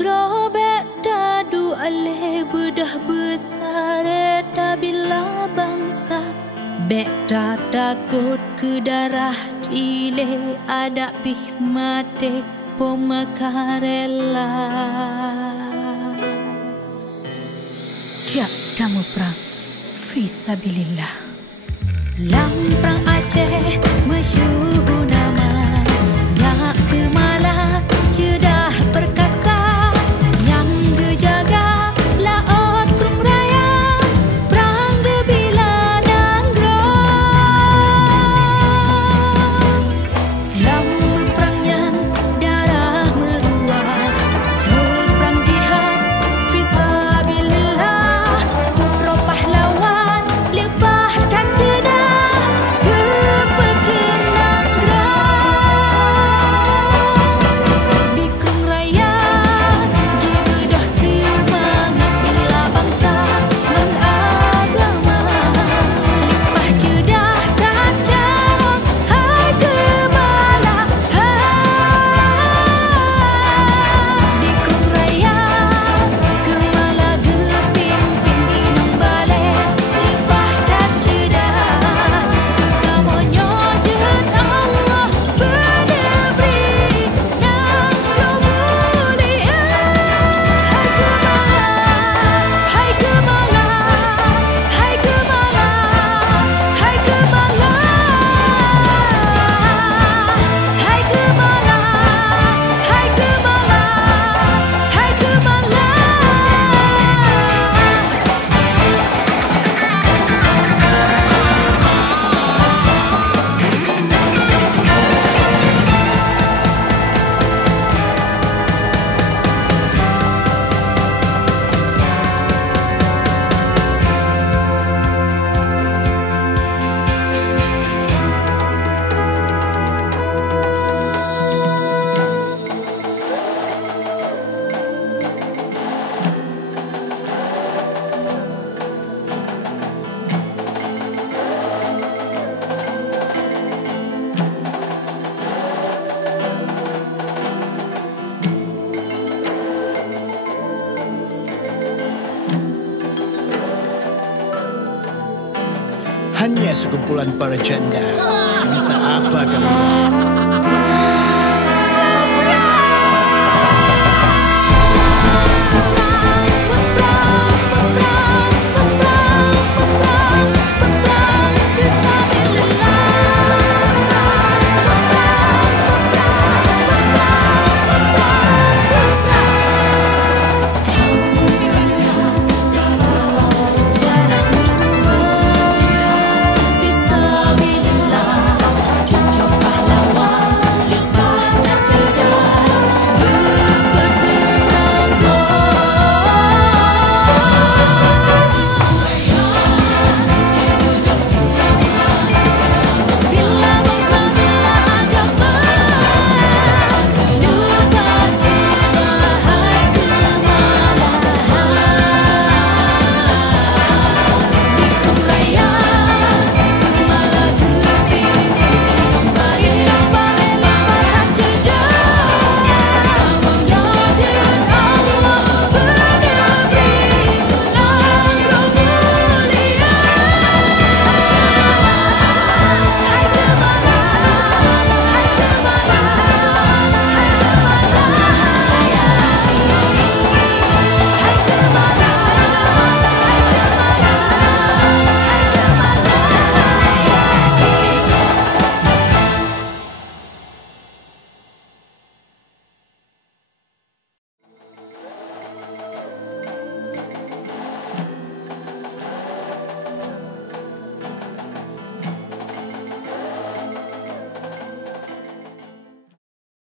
grobek dadu ale bedah besar eta bila bangsa bek tak takut ke darah cile ada pih mate pemakarela tiap damu perang fisabilillah lam perang Aceh masyhur nama nyak kemala cedah perkasa yang gejaga laut krung raya perang gebila nanggro lam perangnya darah meruah perang jihad fisabilillah putra pahlawan lepah tak cedah ke pecenang di krung raya je bedah semangat bela bangsa dan agama lepah cedah tak jarang hai gemala di krung raya gemala gepimpin inong balik lepah tak cedah ke kamonyo jen Allah berdebri nang romuli hai gemala hai gemala hai gemala hai gemala hai gemala hai gemala Hanya sekumpulan para janda. Bisa apa kamu?